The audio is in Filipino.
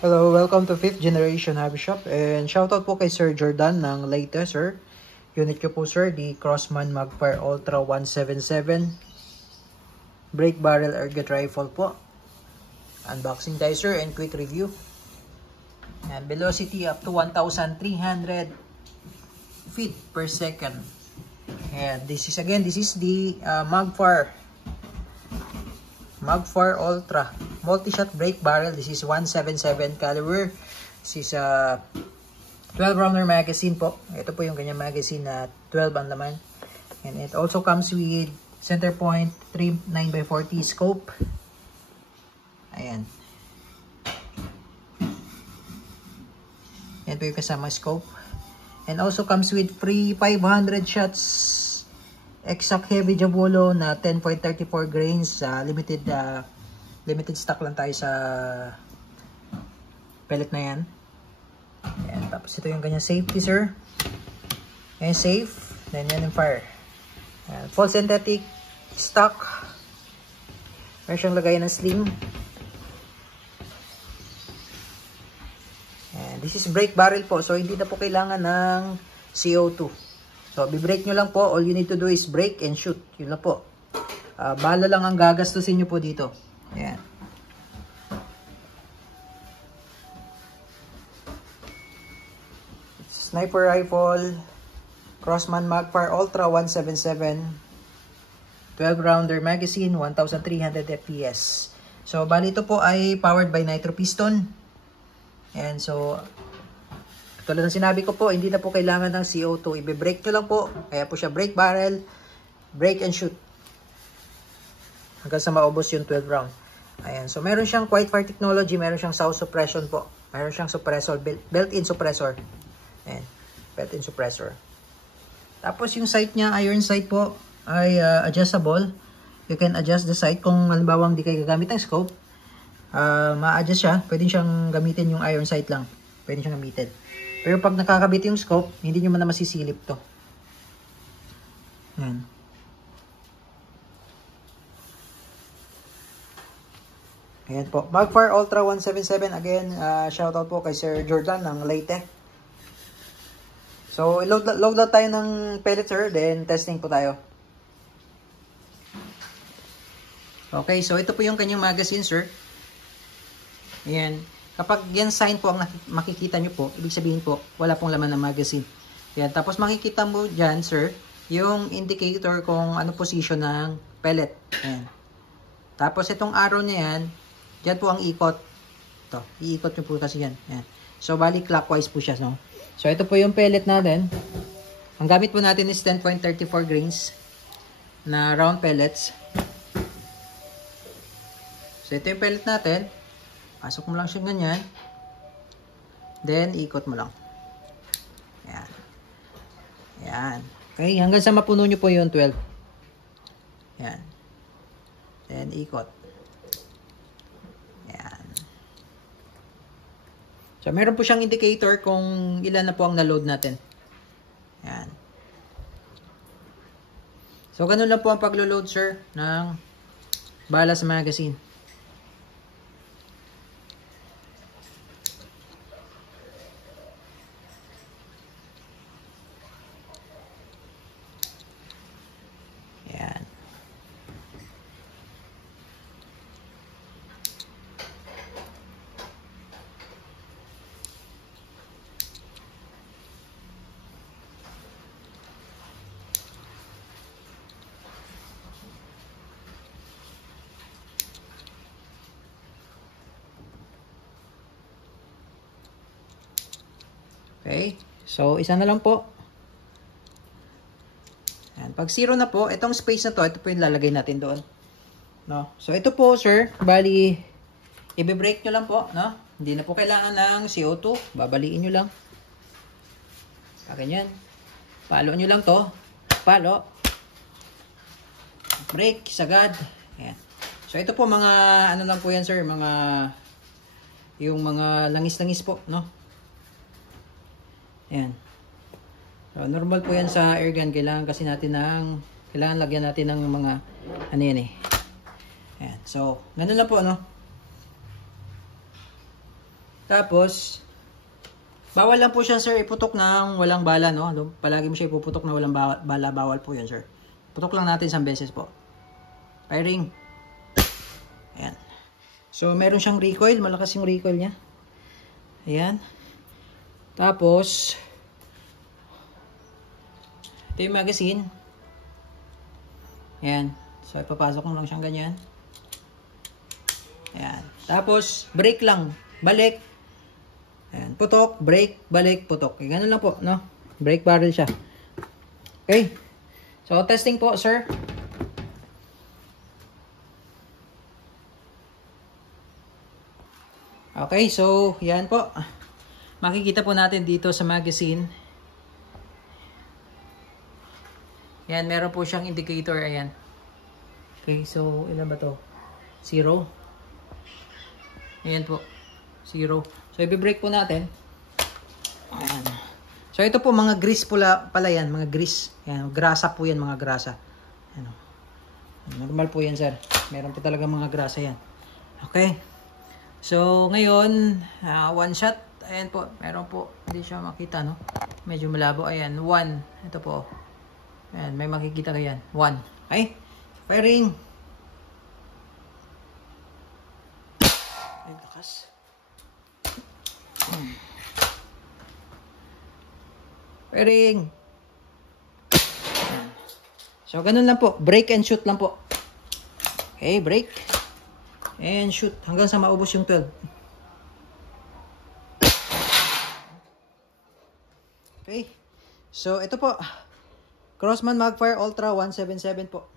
Hello, welcome to 5th Generation Hobby Shop and shoutout po kay Sir Jordan ng Leyte, sir. Unit ko po sir, the Crossman Magpar Ultra 177 brake barrel ergot rifle po. Unboxing tayo sir and quick review. And velocity up to 1,300 feet per second. And this is the Magpar Ultra multi-shot brake barrel. This is 177 caliber. This is a 12 rounder magazine po. Ito po yung kanyang magazine na 12 ang laman. And it also comes with center point 3 9x40 scope. Ayan. Yan po yung kasama scope. And also comes with free 500 shots exact heavy Diabolo na 10.34 grains. Limited stock lang tayo sa pellet na yan. Ayan. Tapos ito yung kanyang safety sir. Ayan, safe. Then yan yung fire. Ayan. Full synthetic stock. Meron siyang lagayan ng slim. Ayan. This is brake barrel po. So hindi na po kailangan ng CO2. So, bi-brake nyo lang po. All you need to do is brake and shoot. Yun lang po. Bala lang ang gagastusin nyo po dito. Ayan. Sniper rifle. Crossman Magpar Ultra 177. 12 rounder magazine. 1,300 FPS. So, bali ito po ay powered by nitro piston. And so, tulad ng sinabi ko po, hindi na po kailangan ng CO2. Ibe-brake nyo lang po. Kaya po siya brake barrel, brake and shoot. Hanggang sa maubos yung 12 round. Ayan. So, meron siyang quiet fire technology. Meron siyang sound suppression po. Meron siyang suppressor, built-in suppressor. Ayan. Built-in suppressor. Tapos yung sight niya, iron sight po, ay adjustable. You can adjust the sight kung halimbawa hindi kayo gagamit ng scope. Ma-adjust siya. Pwede siyang gamitin yung iron sight lang. Pwede siyang gamitin. Pero pag nakakabit yung scope, hindi nyo man na masisilip to. Yan. Ayan po. Magpar Ultra 177. Again, shoutout po kay Sir Jordan ng Leyte. So, load out tayo ng pellet sir. Then, testing po tayo. Okay, so ito po yung kanyang magazine sir. Ayan. Kapag yan sign po ang makikita nyo po, ibig sabihin po, wala pong laman ng magazine. Yan. Tapos makikita mo dyan, sir, yung indicator kung ano position ng pellet. Yan. Tapos itong arrow niya yan, dyan po ang ikot. Ito, iikot nyo po kasi yan. Yan. So, bali clockwise po siya. No? So, ito po yung pellet natin. Ang gamit po natin is 10.34 grains na round pellets. So, ito yung pellet natin. Pasok mo lang siya ganyan. Then, ikot mo lang. Ayan. Ayan. Okay, hanggang sa mapuno nyo po yung 12. Ayan. Then, ikot. Ayan. So, meron po siyang indicator kung ilan na po ang na-load natin. Ayan. So, ganun lang po ang paglo-load, sir, ng bala sa magazine. Okay, so isa na lang po. Ayan. Pag 0 na po, itong space na to, ito po yung lalagay natin doon. No? So ito po sir, bali, i-brake nyo lang po. No? Hindi na po kailangan ng CO2. Babaliin nyo lang. Ganyan. Palo nyo lang to. Palo. Brake, sagad. Ayan. So ito po mga, ano lang po yan sir, yung mga langis-langis po. No? Ayan. So, normal po yan sa airgun. Kailangan kasi natin kailangan lagyan natin ng mga, ano yan eh. Ayan. So, ganun lang po, ano. Tapos, bawal lang po siya, sir, iputok ng walang bala, no? Palagi mo siya ipuputok na walang bala. Bawal po yun, sir. Putok lang natin isang beses po. Firing. Ayan. So, meron siyang recoil. Malakas yung recoil niya. Ayan. Tapos, ito yung magazine. Ayan. So, ipapasok mo lang siyang ganyan. Ayan. Tapos, brake lang. Balik. Ayan. Putok, brake, balik, putok. Okay, ganun lang po, no? Brake barrel siya. Okay. So, testing po, sir. Okay, so, yan po. Makikita po natin dito sa magazine. Yan, meron po siyang indicator. Ayan. Okay, so, ilan ba to? 0. Ayan po. 0. So, i-brake po natin. Ayan. So, ito po, mga grease pala yan. Mga grease. Ayan, grasa po yan, mga grasa. Ayan. Normal po yan, sir. Meron po talaga mga grasa yan. Okay. So, ngayon, one shot. Ayan po. Meron po. Hindi siya makita, no? Medyo malabo. Ayan. 1. Ito po. Ayan. May makikita kayo yan. 1. Okay. Firing. Ay, lakas. Firing. So, ganun lang po. Brake and shoot lang po. Okay, brake. And shoot. Hanggang sa maubos yung 12. Okay. So, ito po. Crossman Magfire Ultra 177 po.